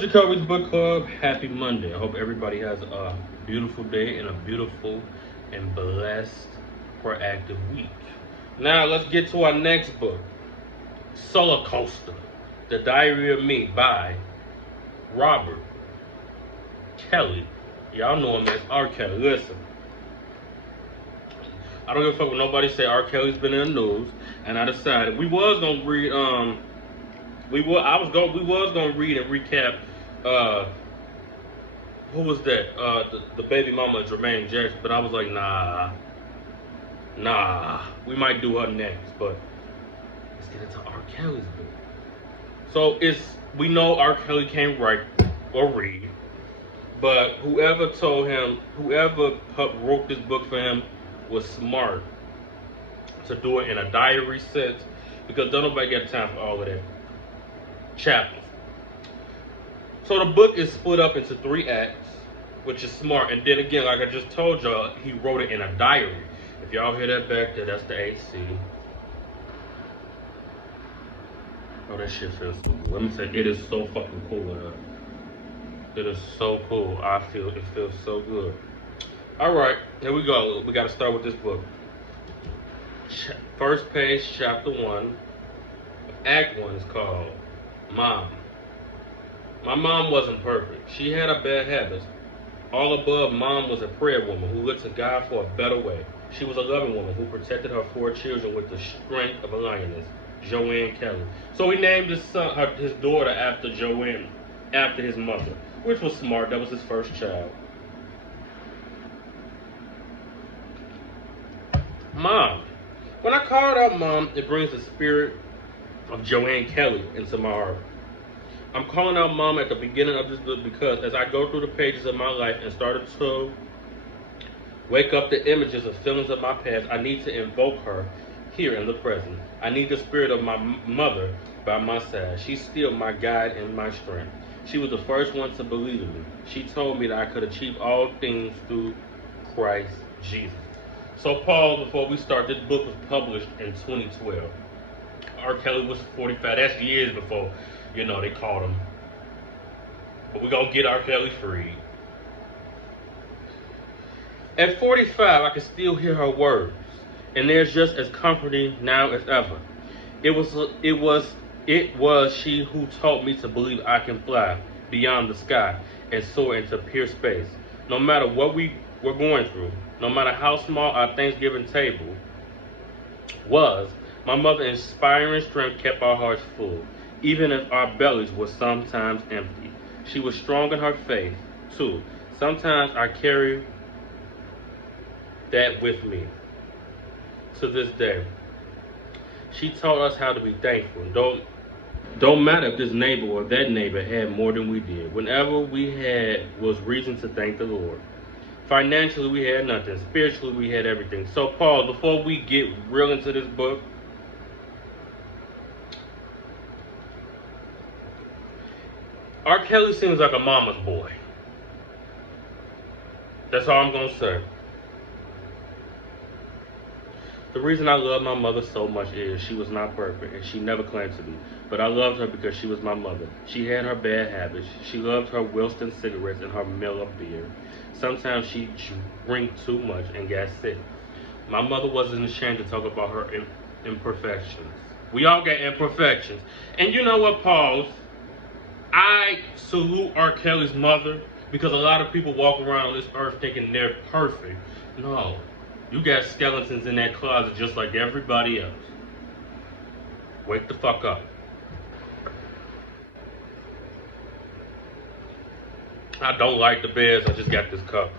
Jacoby's Book Club. Happy Monday. I hope everybody has a beautiful day and a beautiful and blessed, proactive week. Now let's get to our next book, Soulacoaster, The Diary of Me by Robert Kelly. Y'all know him as R. Kelly. Listen, I don't give a fuck what nobody say. R. Kelly's been in the news, and I decided we was gonna read. We was gonna read and recap. Who was that? The baby mama of Jermaine Jackson. But I was like, nah. We might do her next, but let's get into R. Kelly's book. So we know R. Kelly can't write or read, but whoever wrote this book for him was smart to do it in a diary sense, because don't nobody got time for all of that chapters. So the book is split up into 3 acts, which is smart. And then again, like I just told y'all, he wrote it in a diary. If y'all hear that back there, that's the AC. Oh, that shit feels so good. Let me say, it is so fucking cool. It is so cool. It feels so good. All right, here we go. We got to start with this book. First page, chapter 1. Act 1 is called Mom. My mom wasn't perfect. She had her bad habits. All above, Mom was a prayer woman who looked to God for a better way. She was a loving woman who protected her 4 children with the strength of a lioness, Joanne Kelly. So he named his daughter after Joanne, after his mother, which was smart. That was his first child. Mom. When I called out Mom, it brings the spirit of Joanne Kelly into my heart. I'm calling out Mom at the beginning of this book because as I go through the pages of my life and started to wake up the images of feelings of my past, I need to invoke her here in the present. I need the spirit of my mother by my side. She's still my guide and my strength. She was the first one to believe in me. She told me that I could achieve all things through Christ Jesus. So Paul, before we start, this book was published in 2012. R. Kelly was 45. That's years before, they caught him. But we're going to get R. Kelly free. At 45, I can still hear her words. And they're just as comforting now as ever. It was she who taught me to believe I can fly beyond the sky and soar into pure space. No matter what we were going through, no matter how small our Thanksgiving table was, my mother's inspiring strength kept our hearts full, even if our bellies were sometimes empty. She was strong in her faith, too. Sometimes I carry that with me to this day. She taught us how to be thankful. Don't matter if this neighbor or that neighbor had more than we did. Whenever we had was reason to thank the Lord. Financially, we had nothing. Spiritually, we had everything. So, Paul, before we get real into this book, R. Kelly seems like a mama's boy. That's all I'm going to say. The reason I love my mother so much is she was not perfect, and she never claimed to be. But I loved her because she was my mother. She had her bad habits. She loved her Wilston cigarettes and her Miller beer. Sometimes she drank too much and got sick. My mother wasn't ashamed to talk about her imperfections. We all got imperfections. And you know what, Paul? I salute R. Kelly's mother, because a lot of people walk around on this earth thinking they're perfect. No. You got skeletons in that closet just like everybody else. Wake the fuck up. I don't like the Bears. I just got this cup.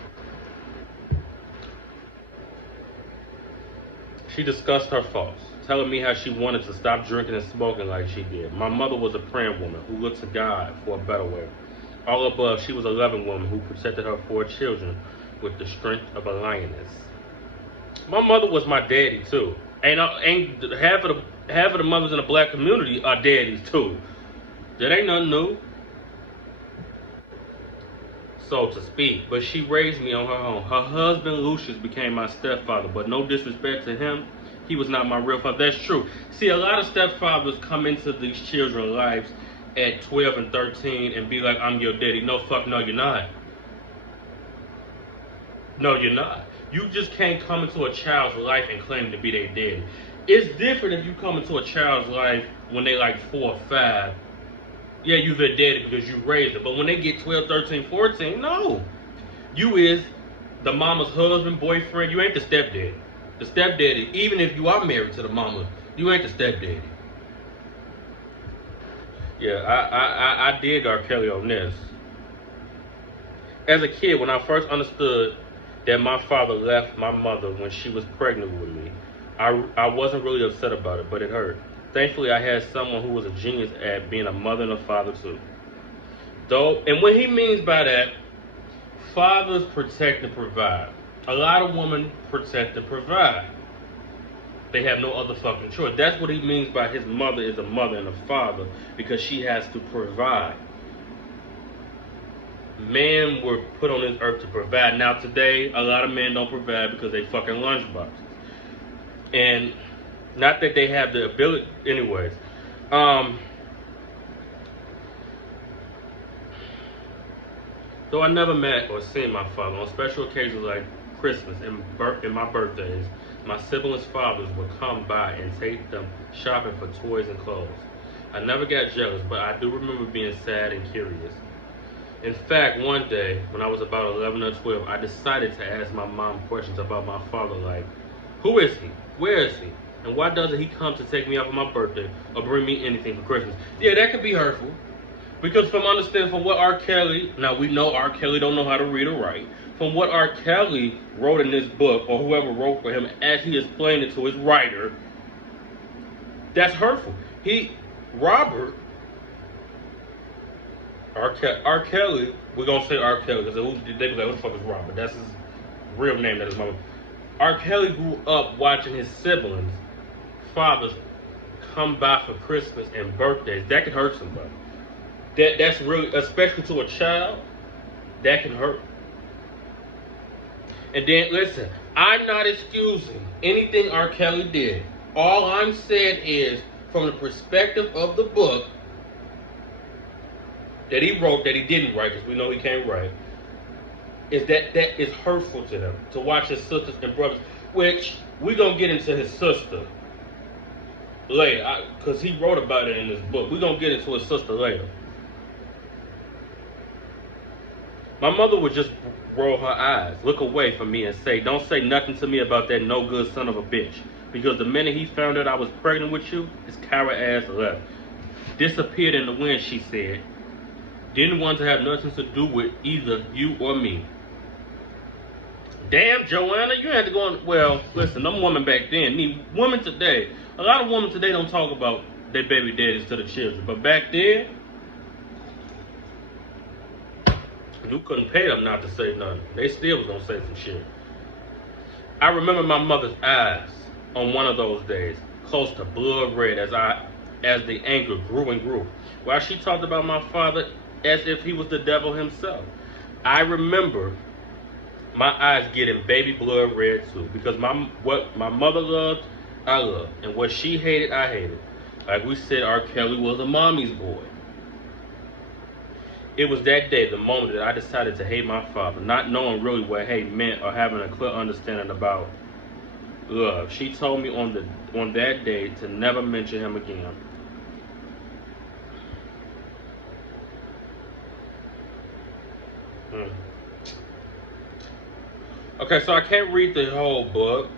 She discussed her faults, telling me how she wanted to stop drinking and smoking like she did. My mother was a praying woman who looked to God for a better way. All above, she was a loving woman who protected her 4 children with the strength of a lioness. My mother was my daddy too. Ain't half of the mothers in the black community are daddies too. That ain't nothing new, so to speak. But she raised me on her own. Her husband Lucius became my stepfather, but no disrespect to him, he was not my real father. That's true. See, a lot of stepfathers come into these children's lives at 12 and 13 and be like, I'm your daddy. No, fuck, no, you're not. No, you're not. You just can't come into a child's life and claim to be their daddy. It's different if you come into a child's life when they like 4 or 5. Yeah, you their daddy because you raised them. But when they get 12, 13, 14, no. You is the mama's husband, boyfriend. You ain't the stepdaddy. The stepdaddy, even if you are married to the mama, you ain't the stepdaddy. Yeah, I dig R. Kelly on this. As a kid, when I first understood that my father left my mother when she was pregnant with me, I wasn't really upset about it, but it hurt. Thankfully, I had someone who was a genius at being a mother and a father too. Though, and what he means by that, fathers protect and provide. A lot of women protect and provide. They have no other fucking choice. That's what he means by his mother is a mother and a father, because she has to provide. Men were put on this earth to provide. Now today, a lot of men don't provide because they fucking lunchboxes. And not that they have the ability, anyways. Though I never met or seen my father, on special occasions like Christmas and my birthdays, my siblings' fathers would come by and take them shopping for toys and clothes. I never got jealous, but I do remember being sad and curious. In fact, one day, when I was about 11 or 12, I decided to ask my mom questions about my father, like, who is he? Where is he? And why doesn't he come to take me out for my birthday or bring me anything for Christmas? Yeah, that could be hurtful. Because from what R. Kelly, now we know R. Kelly don't know how to read or write. From what R. Kelly wrote in this book, or whoever wrote for him, as he explained it to his writer, that's hurtful. R. Kelly, we're going to say R. Kelly, because they be like, who the fuck is Robert? That's his real name, that his mama. R. Kelly grew up watching his siblings, fathers, come by for Christmas and birthdays. That can hurt somebody. That's really, especially to a child, that can hurt. And then, listen, I'm not excusing anything R. Kelly did. All I'm saying is, from the perspective of the book that he wrote, that he didn't write, because we know he can't write, is that is hurtful to him, to watch his sisters and brothers, which we're going to get into his sister later, because he wrote about it in this book. We're going to get into his sister later. My mother would just roll her eyes, look away from me and say, don't say nothing to me about that no good son of a bitch. Because the minute he found out I was pregnant with you, his coward ass left. Disappeared in the wind, she said. Didn't want to have nothing to do with either you or me. Damn, Joanna, you had to go on. Well, listen, them women back then, women today, a lot of women today don't talk about their baby daddies to the children. But back then, you couldn't pay them not to say nothing. They still was gonna say some shit. I remember my mother's eyes on one of those days, close to blood red, as the anger grew and grew, while she talked about my father as if he was the devil himself. I remember my eyes getting baby blood red too, because what my mother loved, I loved, and what she hated, I hated. Like we said, R. Kelly was a mommy's boy. It was that day, the moment that I decided to hate my father, not knowing really what hate meant or having a clear understanding about love. She told me on that day to never mention him again. Okay, so I can't read the whole book.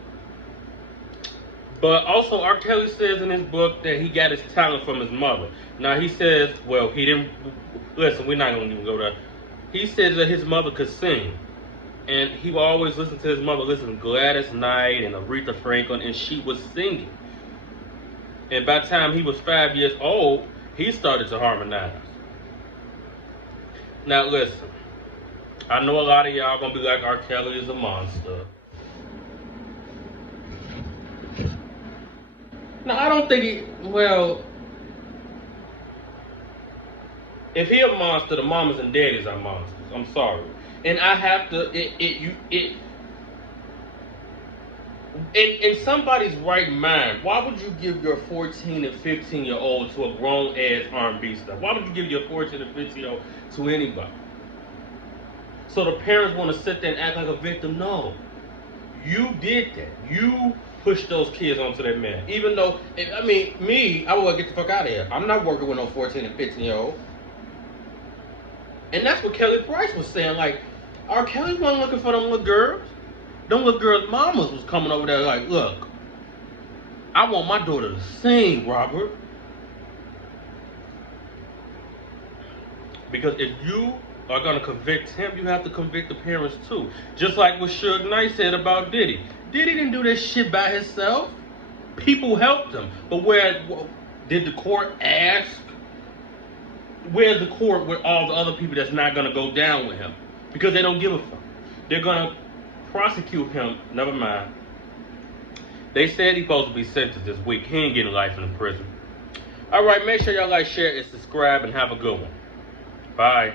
But also, R. Kelly says in his book that he got his talent from his mother. Now, he says, well, he didn't... Listen, we're not going to even go there. He says that his mother could sing. And he would always listen to his mother, listen to Gladys Knight and Aretha Franklin, and she was singing. And by the time he was 5 years old, he started to harmonize. Now, listen. I know a lot of y'all going to be like, R. Kelly is a monster. Now, I don't think if he a monster, the mamas and daddies are monsters. I'm sorry. And I have to, In somebody's right mind, why would you give your 14 and 15-year-old to a grown-ass R&B star? Why would you give your 14 and 15-year-old to anybody? So the parents want to sit there and act like a victim? No. You did that. You pushed those kids onto that man. Even though, I would get the fuck out of here. I'm not working with no 14 and 15-year-old. And that's what Kelly Price was saying. Like, R. Kelly wasn't looking for them little girls. Them little girls' mamas was coming over there like, look, I want my daughter to sing, Robert. Because if you are going to convict him, you have to convict the parents too. Just like what Suge Knight said about Diddy. Diddy didn't do that shit by himself. People helped him. But did the court ask? Where's the court with all the other people that's not going to go down with him? Because they don't give a fuck. They're going to prosecute him. Never mind. They said he's supposed to be sentenced this week. He ain't getting life in prison. All right, make sure y'all like, share, and subscribe, and have a good one. Bye.